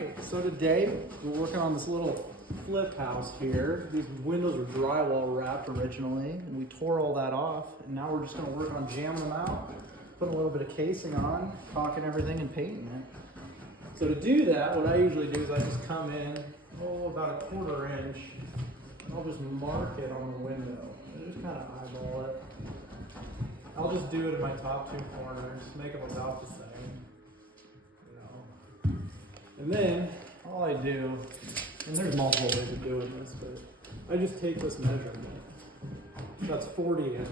Alright, so today we're working on this little flip house here. These windows were drywall wrapped originally, and we tore all that off, and now we're just going to work on jamming them out, putting a little bit of casing on, caulking everything, and painting it. So to do that, what I usually do is I just come in, about a 1/4 inch, and I'll just mark it on the window. And just kind of eyeball it. I'll just do it in my top 2 corners, make them about the same. And then all I do, and there's multiple ways of doing this, but I just take this measurement. That's 40 inches.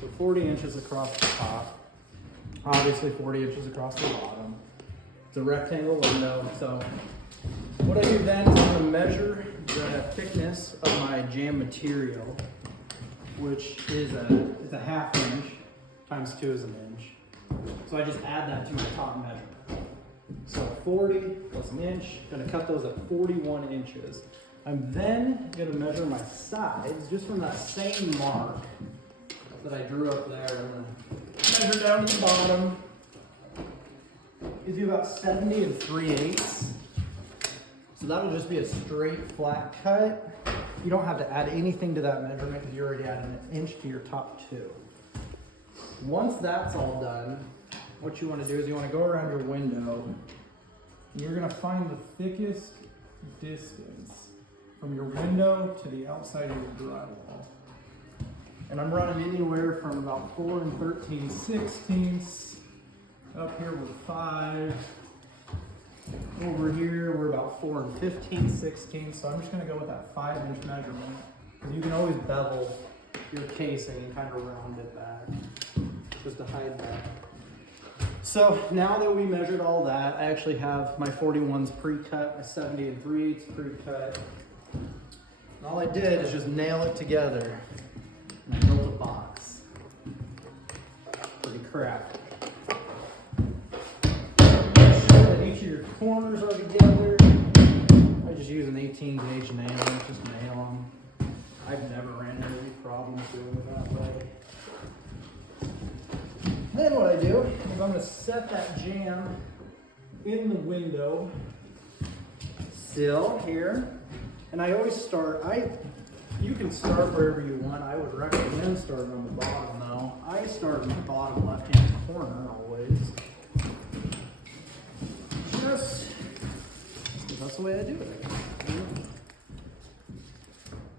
So 40 inches across the top, obviously 40 inches across the bottom. It's a rectangle window. So what I do then is I'm going to measure the thickness of my jam material, which is a 1/2 inch times 2 is 1 inch. So I just add that to my top measurement. So 40 plus 1 inch, gonna cut those at 41 inches. I'm then gonna measure my sides just from that same mark that I drew up there. I'm gonna measure down to the bottom. Gives you about 70 3/8. So that'll just be a straight flat cut. You don't have to add anything to that measurement because you already added 1 inch to your top 2. Once that's all done, what you want to do is you want to go around your window and you're going to find the thickest distance from your window to the outside of your drywall. And I'm running anywhere from about 4 13/16. Up here we're 5. Over here we're about 4 15/16. So I'm just going to go with that 5-inch measurement. Because you can always bevel your casing and kind of round it back just to hide that. So now that we measured all that, I actually have my 41s pre-cut, my 70 3/8 pre-cut. And all I did is just nail it together. And I built a box. Pretty crafty. Make sure that each of your corners are together. I just use an 18 gauge nail, just nail them. I've never ran into any problems doing it that way. Then what I do is I'm going to set that jam in the window sill here. And I always start, you can start wherever you want. I would recommend starting on the bottom though. I start in the bottom left-hand corner always. That's the way I do it.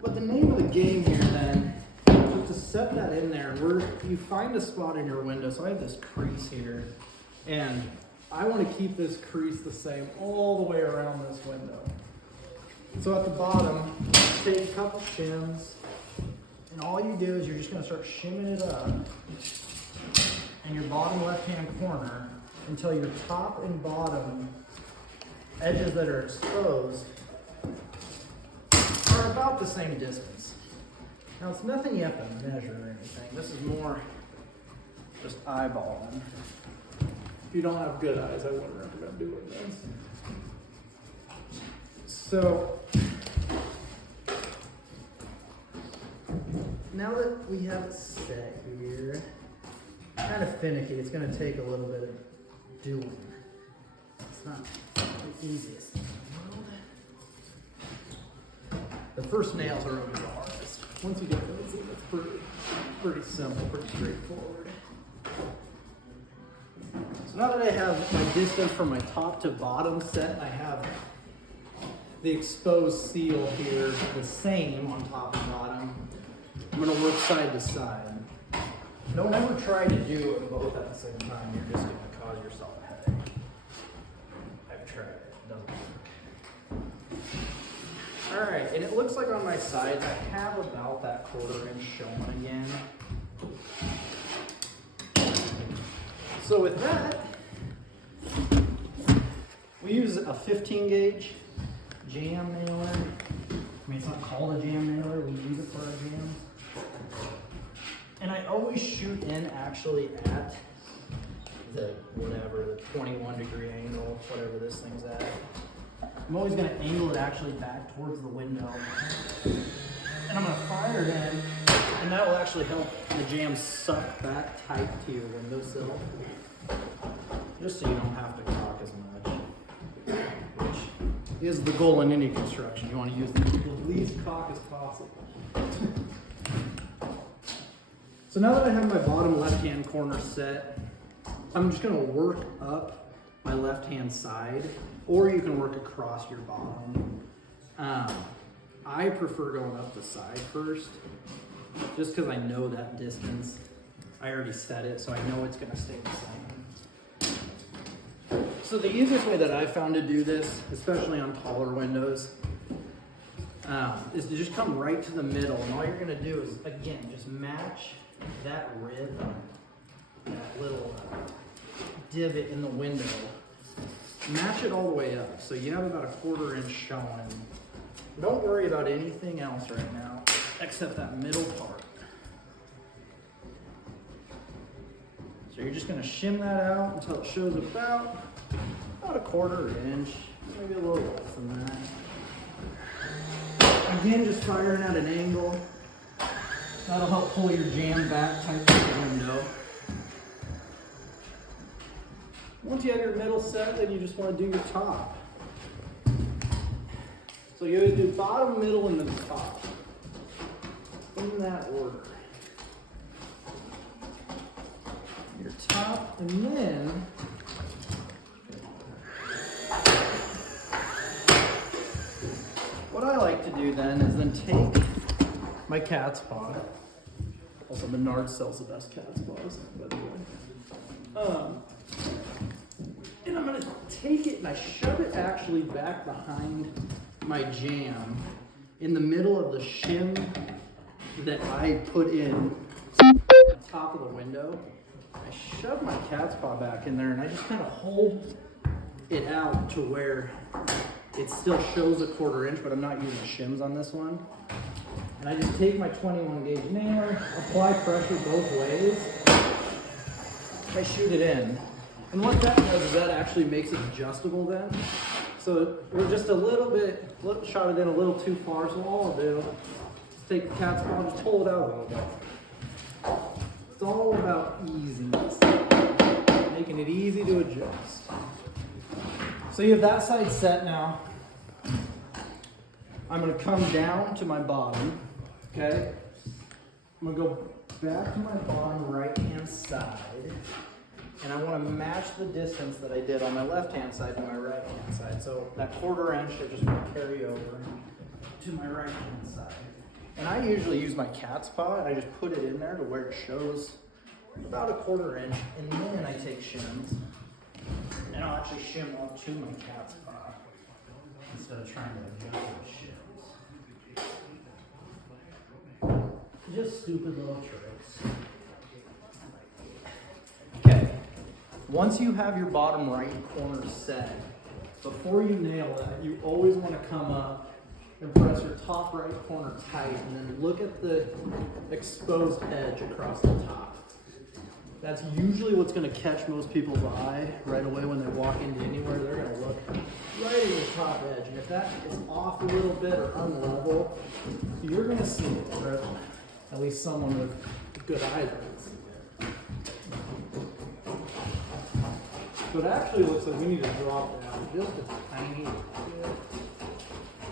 But the name of the game here then, to set that in there, you find a spot in your window. So I have this crease here, and I want to keep this crease the same all the way around this window. So at the bottom, take a couple shims, and all you do is you're just going to start shimming it up in your bottom left-hand corner until your top and bottom edges that are exposed are about the same distance. Now, it's nothing you have to measure or anything. This is more just eyeballing. If you don't have good eyes, I wouldn't recommend doing this. So, now that we have it set here, kind of finicky. It's going to take a little bit of doing. It's not the easiest thing in the world. The first nails are always the hardest. Once you get those in, it's pretty simple, pretty straightforward. So now that I have my distance from my top to bottom set, I have the exposed seal here the same on top and bottom. I'm going to work side to side. Don't ever try to do it both at the same time. You're just going to cause yourself a headache. I've tried it. It doesn't work. Alright, and it looks like on my sides I have about that 1/4 inch showing again. So with that, we use a 15 gauge jam nailer. I mean, it's not called a jam nailer, we use it for our jams. And I always shoot in actually at the 21-degree angle, whatever this thing's at. I'm always going to angle it actually back towards the window. And I'm going to fire it in, and that will actually help the jam suck back tight to your windowsill. Just so you don't have to caulk as much. Which is the goal in any construction. You want to use the least caulk as possible. So now that I have my bottom left-hand corner set, I'm just going to work up my left-hand side, or you can work across your bottom. I prefer going up the side first, just because I know that distance. I already set it, so I know it's going to stay the same. So the easiest way that I found to do this, especially on taller windows, is to just come right to the middle, and all you're going to do is, again, just match that rib, that little divot in the window. Match it all the way up, so you have about a 1/4 inch showing. Don't worry about anything else right now, except that middle part. So you're just going to shim that out until it shows about a 1/4 inch, maybe a little less than that. Again, just firing at an angle. That'll help pull your jam back tight to the window. Once you have your middle set, then you just want to do your top. So you're going to do bottom, middle, and then top. In that order. Your top, and then what I like to do then is then take my cat's paw. Also, Menard sells the best cat's paws, by the way. And I'm gonna take it and I shove it actually back behind my jam in the middle of the shim that I put in on top of the window. I shove my cat's paw back in there and I just kind of hold it out to where it still shows a 1/4 inch, but I'm not using shims on this one. And I just take my 21 gauge nailer, apply pressure both ways. I shoot it in. And what that does is that actually makes it adjustable then. So we're just a little bit, shot it in a little too far, so all I'll do is take the cat's paw, just pull it out a little bit. It's all about easiness, making it easy to adjust. So you have that side set now. I'm gonna come down to my bottom, okay? I'm gonna go back to my bottom right-hand side, and I wanna match the distance that I did on my left-hand side to my right-hand side. So that 1/4 inch, I just wanna carry over to my right-hand side. And I usually use my cat's paw, and I just put it in there to where it shows about a 1/4 inch, and then I take shims, and I'll actually shim up to my cat's paw instead of trying to adjust the shims. Just stupid little tricks. Okay, once you have your bottom right corner set, before you nail that, you always want to come up and press your top right corner tight, and then look at the exposed edge across the top. That's usually what's going to catch most people's eye right away when they walk into anywhere. They're going to look right at the top edge, and if that is off a little bit or unlevel, you're going to see it, or at least someone with good eyes will see it. So it actually looks like we need to drop down just a tiny bit,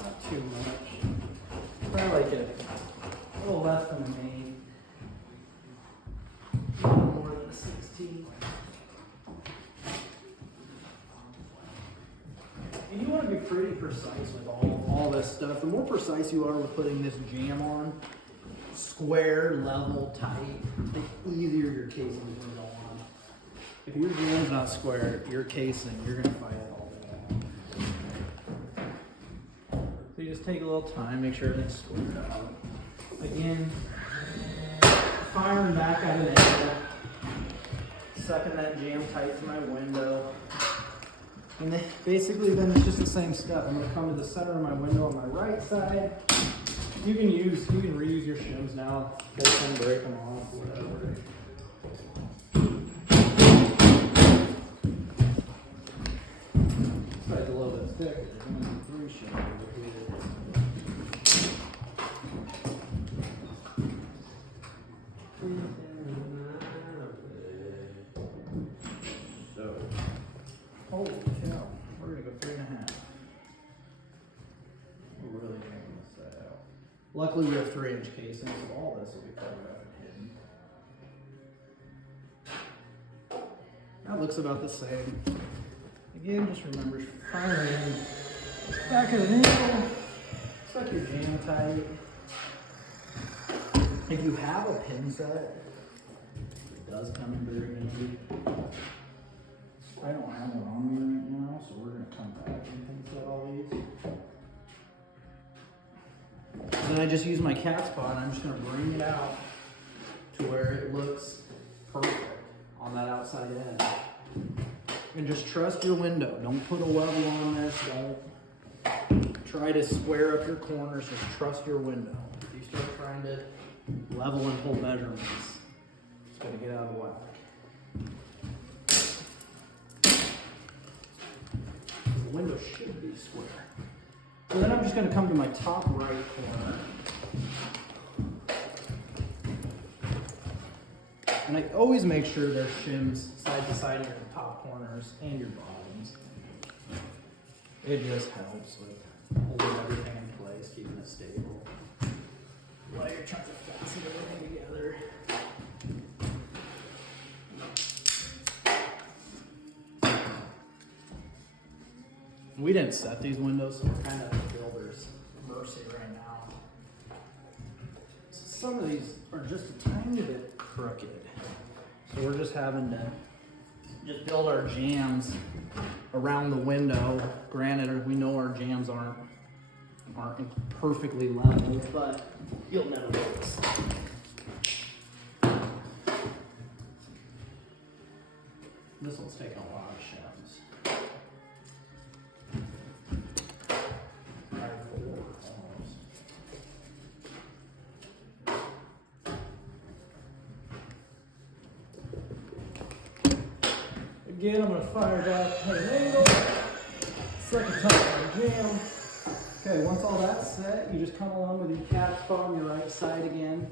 not too much. Probably like a little less than an 8. More than a 16. And you want to be pretty precise with all this stuff. The more precise you are with putting this jam on, square, level, tight, the easier your casing is going to go on. If your jam's not square, your casing, you're going to fight it all day long. So you just take a little time, make sure everything's squared out. Again, firing back at an angle, sucking that jam tight to my window. And then basically then it's just the same step. I'm going to come to the center of my window on my right side. You can reuse your shims now, pull them, break them off, whatever. It's a little bit thicker. There's only 3 shims over here. So, holy cow, we're gonna go 3.5. Luckily we have 3-inch casing, so all this will be covered up and hidden. That looks about the same. Again, just remember firing back of the nail, suck your jam tight. If you have a pin set, it does come in very handy. I don't have one on me right now, so we're gonna come back and pin set all these. Then I just use my cat spot and I'm just gonna bring it out to where it looks perfect on that outside edge. And just trust your window. Don't put a level on this. Don't try to square up your corners. Just trust your window. If you start trying to level and pull measurements, it's gonna get out of whack. The window should be square. So then I'm just gonna come to my top right corner. And I always make sure there's shims side to side in your top corners and your bottoms. It just helps with holding everything in place, keeping it stable. While you're trying to fasten everything together. We didn't set these windows, so we're kind of at the builder's mercy right now. Some of these are just a tiny bit crooked. So we're just having to just build our jambs around the window. Granted, we know our jambs aren't perfectly level, but you'll never notice. This one's taking a lot of shims. Again, I'm going to fire back at an angle. Second time on the jam. Okay, once all that's set, you just come along with your cat spot on your right side again.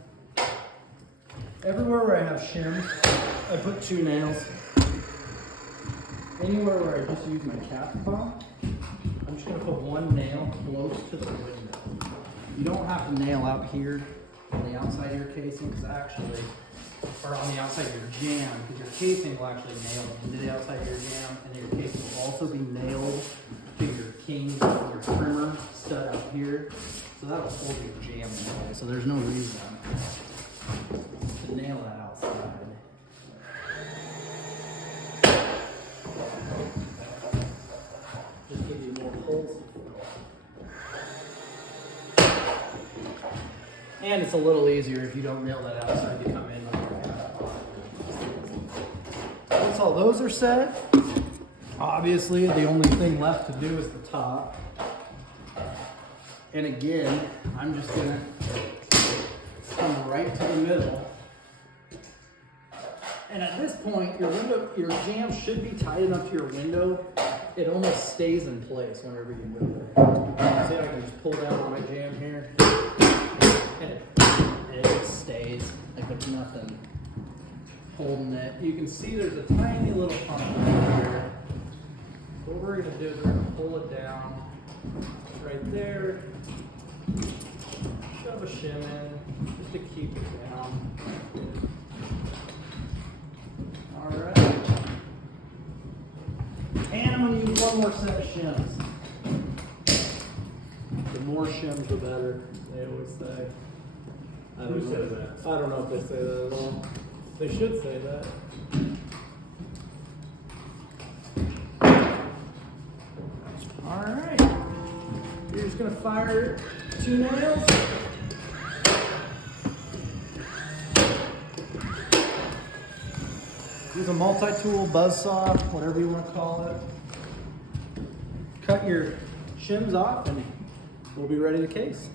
Everywhere where I have shims, I put 2 nails. Anywhere where I just use my cat spot, I'm just going to put 1 nail close to the window. You don't have to nail out here on the outside of your casing, because actually, or on the outside of your jam, because your casing will actually nail into the outside of your jam, and then your casing will also be nailed to your king, your trimmer stud out here. So that'll hold your jam in place. So there's no reason to nail that outside. Just give you more holes. And it's a little easier if you don't nail that outside to come in. Once all those are set, obviously the only thing left to do is the top. And again, I'm just gonna come right to the middle. And at this point, your jam should be tight enough to your window, it almost stays in place whenever you move it. See, I can just pull down on my jam here, and it just stays, like there's nothing holding it. You can see there's a tiny little pump right here. So what we're gonna do is we're gonna pull it down right there, shove a shim in, just to keep it down. All right. And I'm gonna use 1 more set of shims. The more shims, the better, they always say. Who says that? I don't know if they say that at all. They should say that. All right. You're just gonna fire 2 nails. Use a multi-tool, buzzsaw, whatever you want to call it. Cut your shims off and we'll be ready to case.